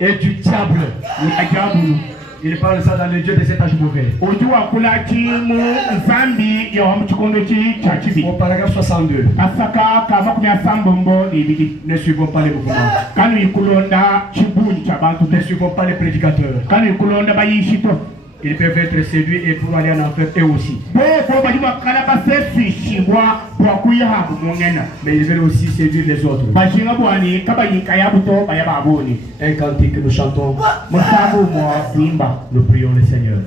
et du diable. Il parle ça dans le Dieu de cet âge mauvais. Au paragraphe 62. Ne suivons pas les mouvements. Ne suivons pas les prédicateurs. Ils peuvent être séduits et pour aller en enfer eux aussi. Mais ils veulent aussi séduire les autres. Un cantique que nous chantons. Nous prions le Seigneur.